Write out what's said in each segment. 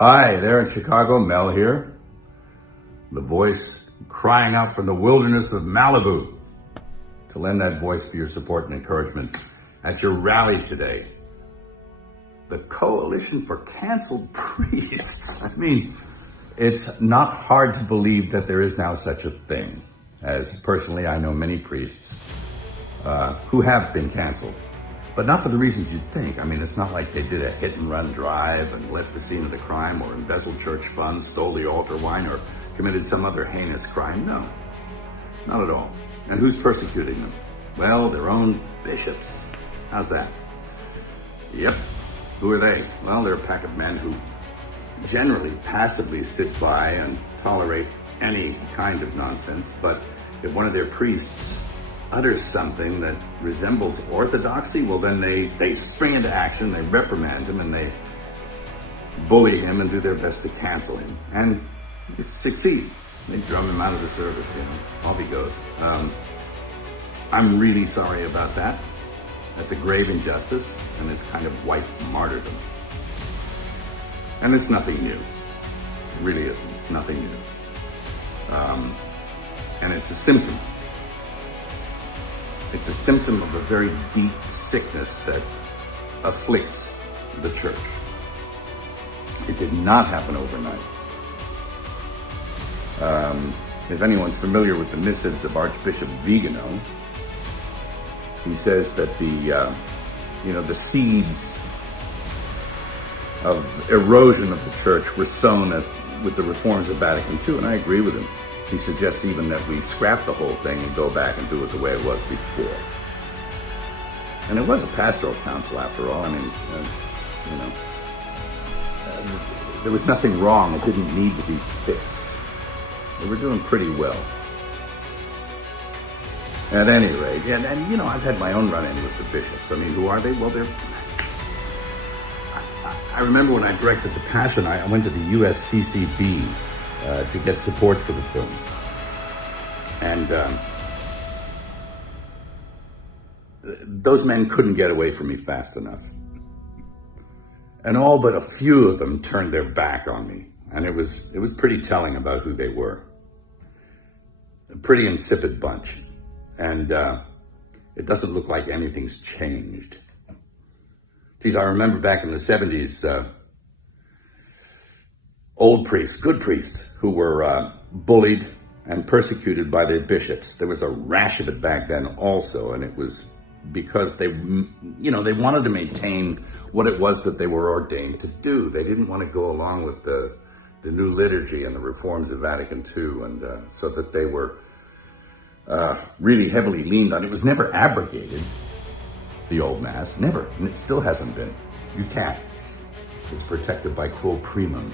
Hi, there in Chicago, Mel here. The voice crying out from the wilderness of Malibu to lend that voice for your support and encouragement at your rally today. The Coalition for Canceled Priests. I mean, it's not hard to believe that there is now such a thing, as personally I know many priests who have been canceled. But not for the reasons you'd think. I mean, it's not like they did a hit-and-run drive and left the scene of the crime, or embezzled church funds, stole the altar wine, or committed some other heinous crime. No, not at all. And who's persecuting them? Well, their own bishops. How's that? Yep. Who are they? Well, they're a pack of men who generally passively sit by and tolerate any kind of nonsense. But if one of their priests utters something that resembles orthodoxy, well, then they spring into action, they reprimand him, and they bully him and do their best to cancel him. And it succeeds. They drum him out of the service, off he goes. I'm really sorry about that. That's a grave injustice, and it's kind of white martyrdom. And it's nothing new. It really isn't. It's nothing new. And it's a symptom. It's a symptom of a very deep sickness that afflicts the church. It did not happen overnight. If anyone's familiar with the missives of Archbishop Viganò, he says that the seeds of erosion of the church were sown with the reforms of Vatican II, and I agree with him. He suggests even that we scrap the whole thing and go back and do it the way it was before. And it was a pastoral council after all. I mean, there was nothing wrong. It didn't need to be fixed. They were doing pretty well. At any rate, and I've had my own run-in with the bishops. I mean, who are they? Well, I remember when I directed The Passion, I went to the USCCB to get support for the film. And those men couldn't get away from me fast enough. And all but a few of them turned their back on me. And it was pretty telling about who they were. A pretty insipid bunch. And it doesn't look like anything's changed. Geez, I remember back in the 70s, old priests, good priests, who were bullied and persecuted by their bishops. There was a rash of it back then also, and it was because they wanted to maintain what it was that they were ordained to do. They didn't want to go along with the new liturgy and the reforms of Vatican II, and so that they were really heavily leaned on. It was never abrogated, the old Mass, never, and it still hasn't been. You can't. It's protected by quo primum.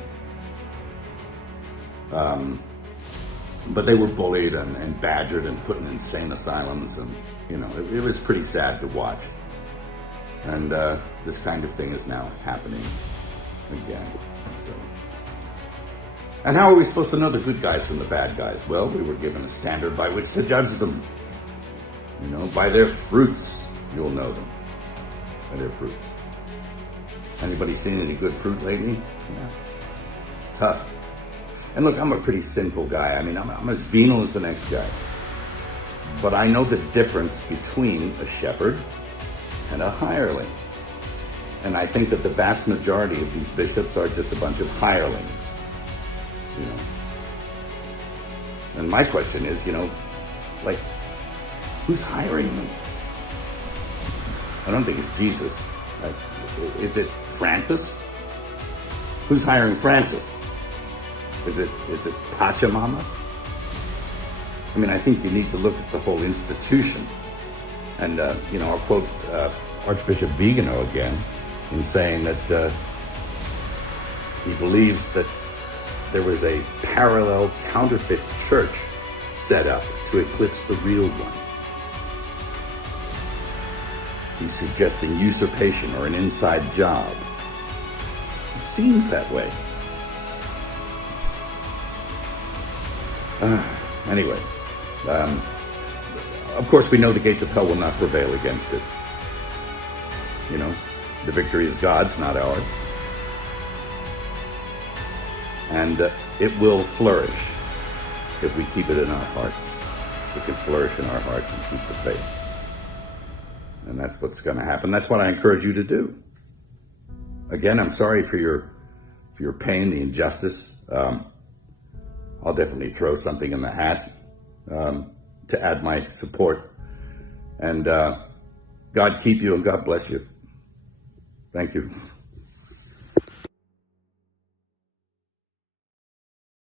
But they were bullied and badgered and put in insane asylums, and it was pretty sad to watch. And this kind of thing is now happening again. So. And how are we supposed to know the good guys from the bad guys? Well, we were given a standard by which to judge them. By their fruits, you'll know them. By their fruits. Anybody seen any good fruit lately? Yeah. It's tough. And look, I'm a pretty sinful guy. I mean, I'm as venal as the next guy. But I know the difference between a shepherd and a hireling. And I think that the vast majority of these bishops are just a bunch of hirelings. And my question is, who's hiring them? I don't think it's Jesus. Is it Francis? Who's hiring Francis? Is it Pachamama? I mean, I think you need to look at the whole institution. And, I'll quote Archbishop Viganò again in saying that he believes that there was a parallel counterfeit church set up to eclipse the real one. He's suggesting usurpation or an inside job. It seems that way. Anyway, of course we know the gates of hell will not prevail against it. The victory is God's, not ours. And it will flourish if we keep it in our hearts. It can flourish in our hearts and keep the faith. And that's what's going to happen. That's what I encourage you to do. Again, I'm sorry for your pain, the injustice. I'll definitely throw something in the hat to add my support. And God keep you and God bless you. Thank you.